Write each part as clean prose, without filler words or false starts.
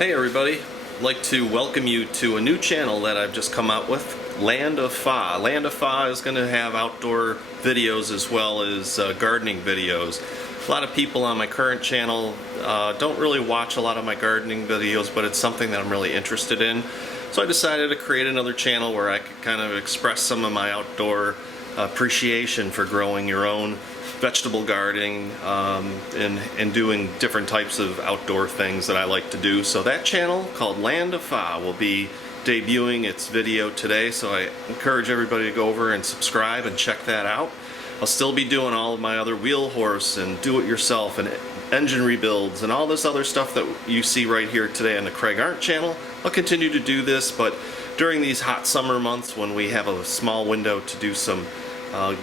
Hey everybody, I'd like to welcome you to a new channel that I've just come out with, Land of Fa. Land of Fa is going to have outdoor videos as well as gardening videos. A lot of people on my current channel don't really watch a lot of my gardening videos, but it's something that I'm really interested in. So I decided to create another channel where I could kind of express some of my outdoor appreciation for growing your own vegetable gardening and doing different types of outdoor things that I like to do. So that channel called Land of Fa will be debuting its video today, so I encourage everybody to go over and subscribe and check that out. I'll still be doing all of my other wheel horse and do-it-yourself and engine rebuilds and all this other stuff that you see right here today on the Craig Arndt channel. I'll continue to do this, but during these hot summer months when we have a small window to do some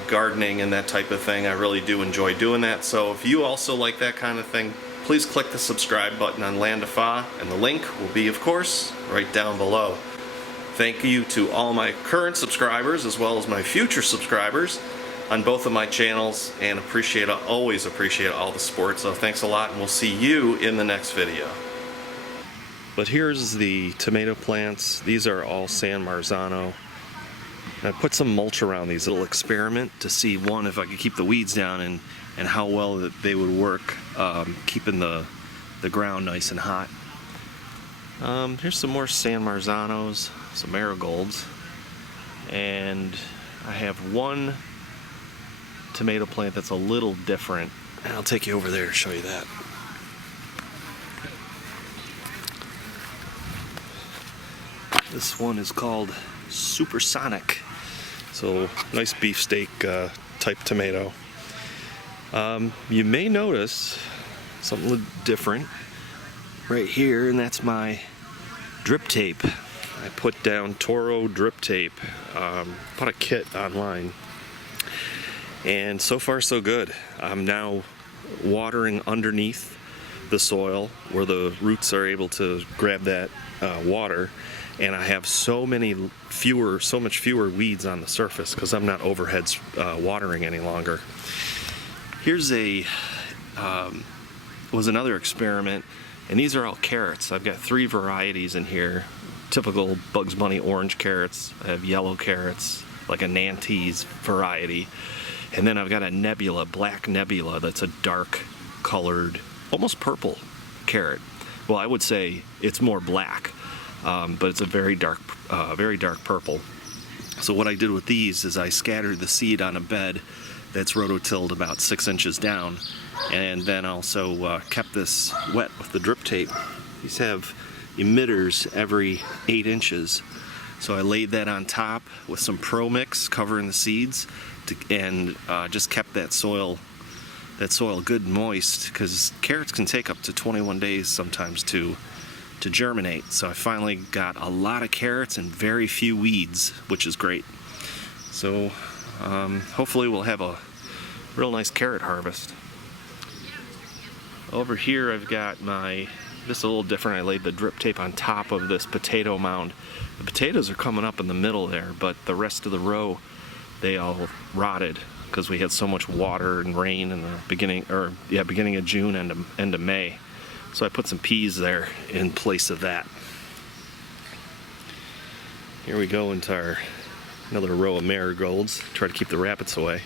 gardening and that type of thing, I really do enjoy doing that. So if you also like that kind of thing, please click the subscribe button on Land of Fa, and the link will be, of course, right down below. Thank you to all my current subscribers as well as my future subscribers on both of my channels, and always appreciate all the support. So thanks a lot, and we'll see you in the next video. But here's the tomato plants. These are all San Marzano. I put some mulch around these little experiment to see, one, if I could keep the weeds down and how well that they would work keeping the ground nice and hot. Here's some more San Marzanos, some marigolds, and I have one tomato plant that's a little different, and I'll take you over there to show you that. This one is called Supersonic. So nice beefsteak type tomato. You may notice something a little different right here, and that's my drip tape. I put down Toro drip tape. Bought a kit online, and so far so good. I'm now watering underneath the soil where the roots are able to grab that water. And I have so much fewer weeds on the surface because I'm not overheads watering any longer. Here's was another experiment, and these are all carrots. I've got 3 varieties in here. Typical Bugs Bunny orange carrots. I have yellow carrots, like a Nantes variety. And then I've got a nebula, black nebula, that's a dark colored, almost purple carrot. Well, I would say it's more black. But it's a very dark purple. So what I did with these is I scattered the seed on a bed that's rototilled about 6 inches down, and then also kept this wet with the drip tape. These have emitters every 8 inches. So I laid that on top with some Pro Mix covering the seeds, and just kept that soil good and moist, because carrots can take up to 21 days sometimes to germinate. So I finally got a lot of carrots and very few weeds, which is great. So hopefully we'll have a real nice carrot harvest. Over here I've got this is a little different. I laid the drip tape on top of this potato mound. The potatoes are coming up in the middle there, but the rest of the row, they all rotted because we had so much water and rain in the beginning of June and end of May. So I put some peas there in place of that. Here we go into another row of marigolds. Try to keep the rabbits away.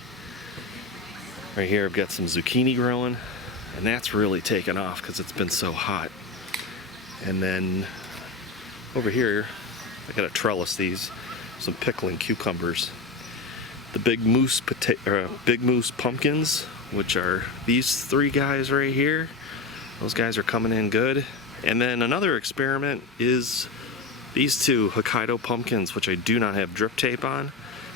Right here I've got some zucchini growing, and that's really taken off because it's been so hot. And then over here I got to trellis these, some pickling cucumbers. The Big Moose pumpkins, which are these 3 guys right here. Those guys are coming in good. And then another experiment is these 2 Hokkaido pumpkins, which I do not have drip tape on.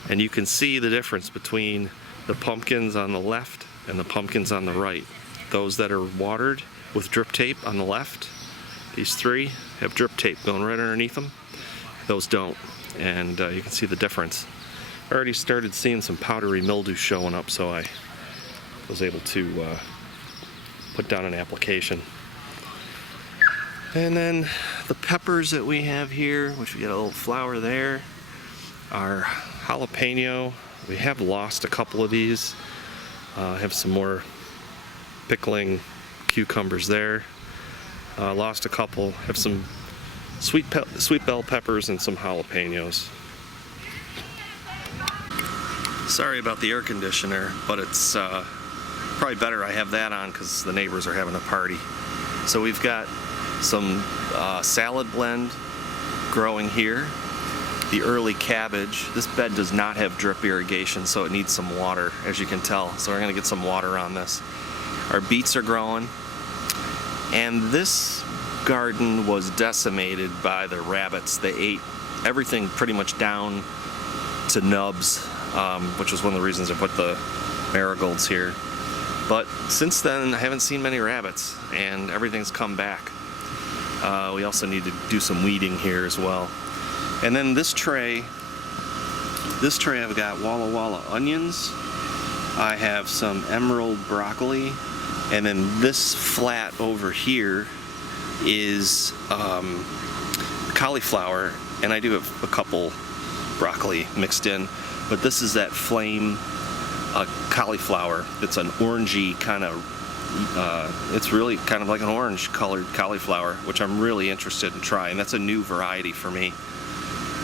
And you can see the difference between the pumpkins on the left and the pumpkins on the right. Those that are watered with drip tape on the left, these 3 have drip tape going right underneath them. Those don't. And you can see the difference. I already started seeing some powdery mildew showing up, so I was able to put down an application. And then the peppers that we have here, which we got a little flower there, are jalapeno. We have lost a couple of these. I have some more pickling cucumbers there. Lost a couple. Have some sweet bell peppers and some jalapenos. Sorry about the air conditioner, but it's probably better I have that on because the neighbors are having a party. So we've got some salad blend growing here. The early cabbage. This bed does not have drip irrigation, so it needs some water, as you can tell. So we're going to get some water on this. Our beets are growing. And this garden was decimated by the rabbits. They ate everything pretty much down to nubs, which was one of the reasons I put the marigolds here. But since then, I haven't seen many rabbits, and everything's come back. We also need to do some weeding here as well. And then this tray I've got Walla Walla onions. I have some emerald broccoli, and then this flat over here is cauliflower, and I do have a couple broccoli mixed in, but this is that flame cauliflower. It's an orangey kind of, it's really kind of like an orange colored cauliflower, which I'm really interested in trying. That's a new variety for me.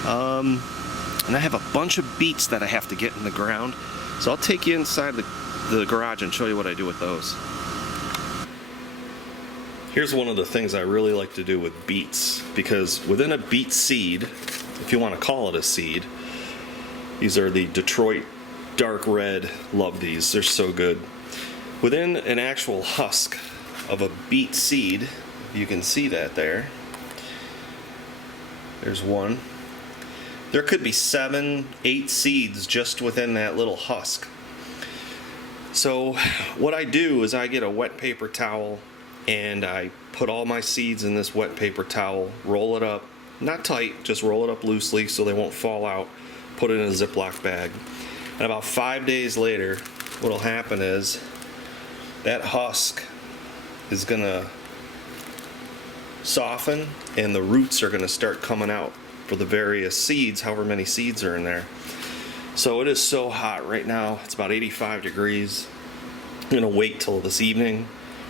And I have a bunch of beets that I have to get in the ground, so I'll take you inside the garage and show you what I do with those. Here's one of the things I really like to do with beets, because within a beet seed, if you want to call it a seed, these are the Detroit dark red. Love these, they're so good. Within an actual husk of a beet seed, you can see that there. There's one. There could be 7, 8 seeds just within that little husk. So what I do is I get a wet paper towel and I put all my seeds in this wet paper towel, roll it up, not tight, just roll it up loosely so they won't fall out, put it in a Ziploc bag. And about 5 days later, what'll happen is that husk is gonna soften and the roots are gonna start coming out for the various seeds, however many seeds are in there. So it is so hot right now, it's about 85 degrees. I'm gonna wait till this evening,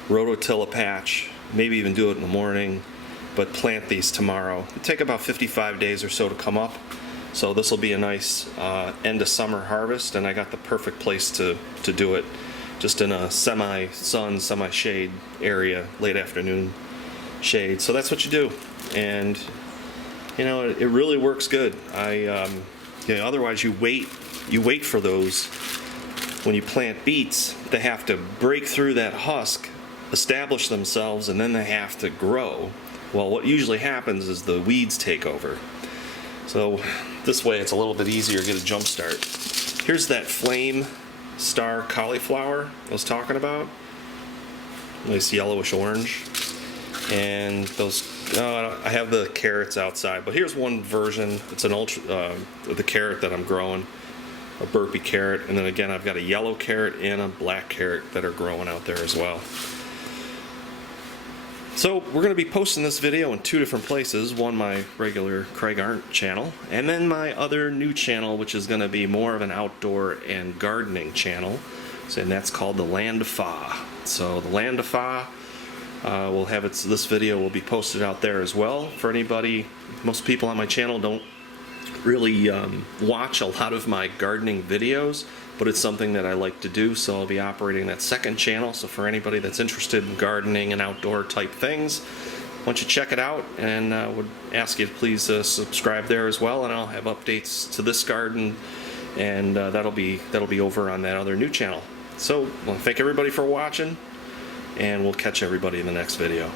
rototill a patch, maybe even do it in the morning, but plant these tomorrow. It'll take about 55 days or so to come up. So this will be a nice end of summer harvest, and I got the perfect place to do it, just in a semi-sun, semi-shade area, late afternoon shade. So that's what you do, and you know, it really works good. You know, otherwise you wait for those. When you plant beets, they have to break through that husk, establish themselves, and then they have to grow. Well, what usually happens is the weeds take over. So this way it's a little bit easier to get a jump start. Here's that flame star cauliflower I was talking about. Nice yellowish orange. And those, I have the carrots outside, but here's one version. It's an ultra, the carrot that I'm growing, a burpee carrot, and then again I've got a yellow carrot and a black carrot that are growing out there as well. So we're going to be posting this video in 2 different places. One, my regular Craig Arndt channel, and then my other new channel, which is going to be more of an outdoor and gardening channel, and that's called The Land of Fa. So The Land of Fa, we'll have this video will be posted out there as well. For anybody, most people on my channel don't really watch a lot of my gardening videos, but it's something that I like to do, so I'll be operating that second channel. So for anybody that's interested in gardening and outdoor type things, why don't you check it out, and would ask you to please subscribe there as well, and I'll have updates to this garden, and that'll be over on that other new channel. So, well, thank everybody for watching, and we'll catch everybody in the next video.